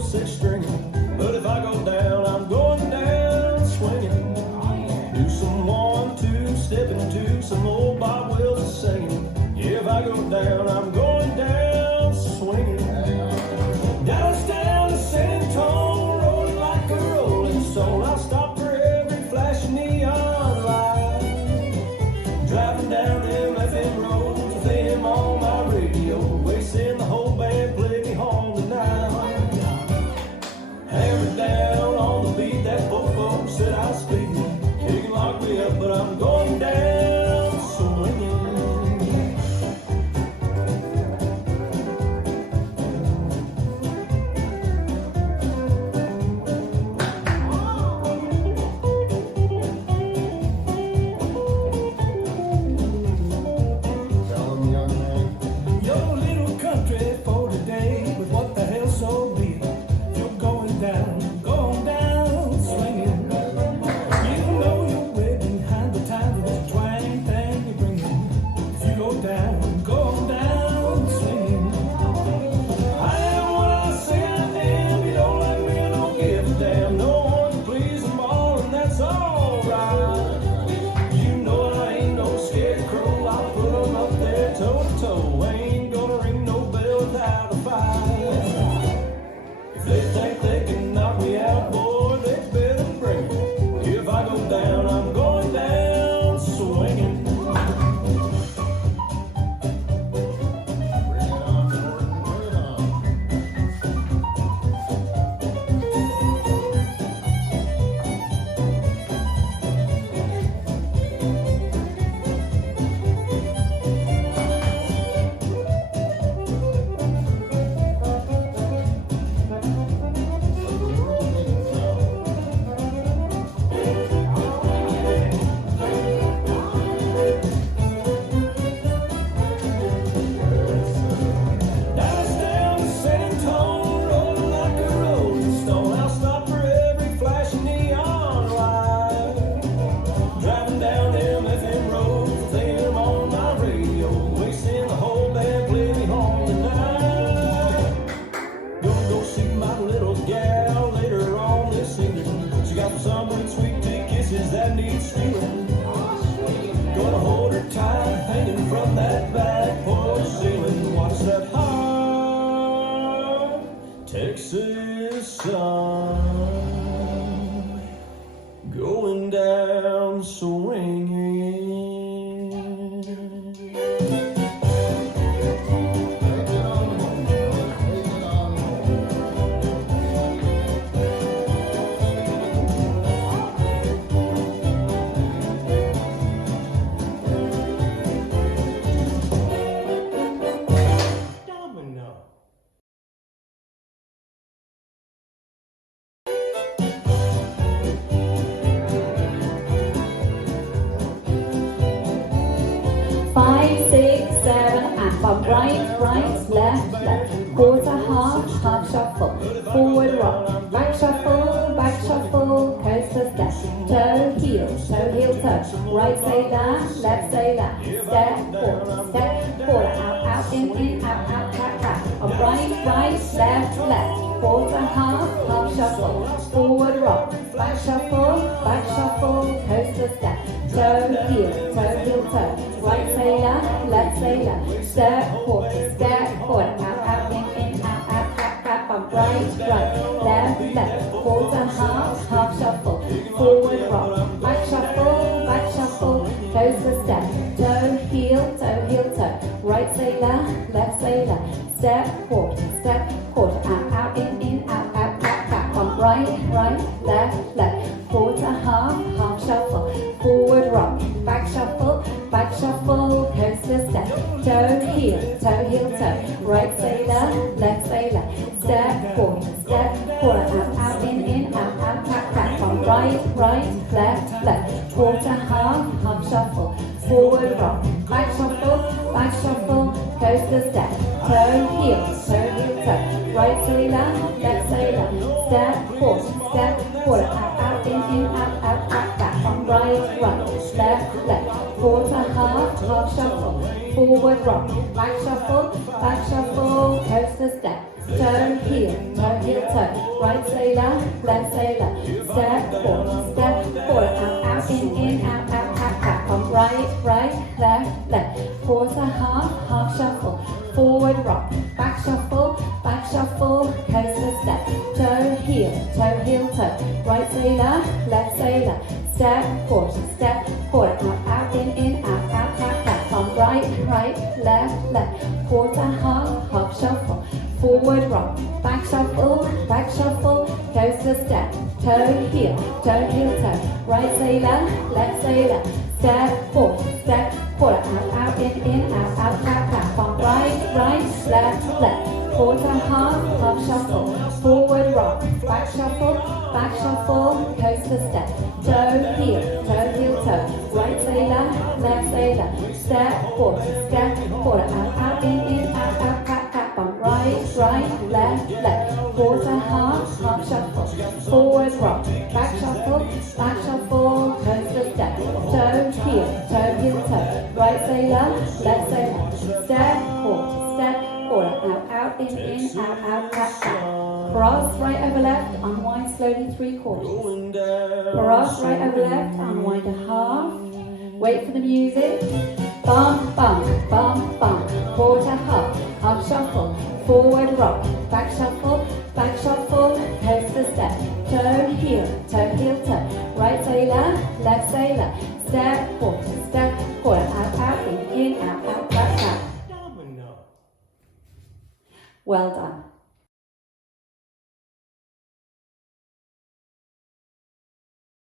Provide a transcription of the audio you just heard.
six stringing. But if I go down, I'm going down swinging. Do some 1, 2, step into some old Bob Wills singing. Yeah, if I go down, I'm going down swinging. Dallas down to San Antonio, rolling like a rolling stone. I'll stop for every flashing neon light. Driving down them FM roads with them on my radio. Wasting the whole band, play me home tonight. Hammer down on the beat, that fofo said I was speeding. He can lock me up, but I'm going down swinging. Your little country for today, but what the hell, so be it. You're going down swinging. You know you're way behind the times of this twang thing you're bringing. If you go down swinging. I am what I say I am. You don't like me, I don't give a damn. No one can please them all, and that's alright. You know I ain't no scarecrow. I'll put them up there toe to toe. Ain't gonna ring no bell without a fight. If they think they can knock me out, boy, they better bring it. If I go down, I'm going down swinging. Dallas down to San Antonio, rolling like a rolling stone. I'll stop for every flashing neon light. Driving down them FM roads, thinking them on my radio. Wasting the whole band, play me home tonight. Gonna go see my little gal later on this evening. She got some sweet tea kisses that need stealing. Gonna hold her tight, hanging from that back porch ceiling. Watch that hot Texas sun going down swinging. Domino. Five, 6, 7, and from right, left, quarter, half shuffle, forward rock, back shuffle, coaster step, toe, heel, toe, right say that, left say that, step, quarter, out, in, out, back, on right, left, quarter, half shuffle, forward rock, back shuffle, coaster step, toe, heel, toe, right say that, left say that, step, quarter, out, in, out, back, on right, left, quarter, half shuffle, forward rock, back shuffle, coaster step, toe, heel, toe, right say that, left say that, step, quarter, out, in, out, back, on right, left, quarter, half shuffle, forward rock, back shuffle, coaster step, toe, heel, toe, right say that, left say that, step, quarter, out, in, out, back, on right, left, quarter, half shuffle, forward rock, back shuffle, coaster step, toe, heel, toe, right say that, left say that, step, quarter, out, in, out, back, on right, left, quarter, half shuffle, forward rock, back shuffle, coaster step, toe, heel, toe, heel, toe. Right sailor, left sailor. Step, quarter, out, in, out. From right, left. Quarter, half shuffle. Forward rock, back shuffle, coaster step. Toe, heel, toe. Right sailor, left sailor. Step, quarter, out, in, out. From right, left. Quarter, half shuffle. Forward rock, back shuffle, coaster step. Toe, heel, toe. Right sailor, left sailor. Step, quarter, out, in, out. From right, left. Quarter, half shuffle. Forward rock, back shuffle, coaster step. Toe, heel, toe. Right sailor, left sailor. Step, quarter, out, in, out. From right, left. Quarter, half shuffle. Forward rock, back shuffle, coaster step. Toe, heel, toe. Right sailor, left sailor. Step, quarter, out, in, out. Cross right over left, unwind slowly 3/4. Going down. Cross right over left, unwind a half. Wait for the music. Bump. Quarter, half shuffle. Forward rock, back shuffle, coaster step. Toe, heel, toe. Right sailor, left sailor. Step, quarter, out, in, out. Domino. Well done.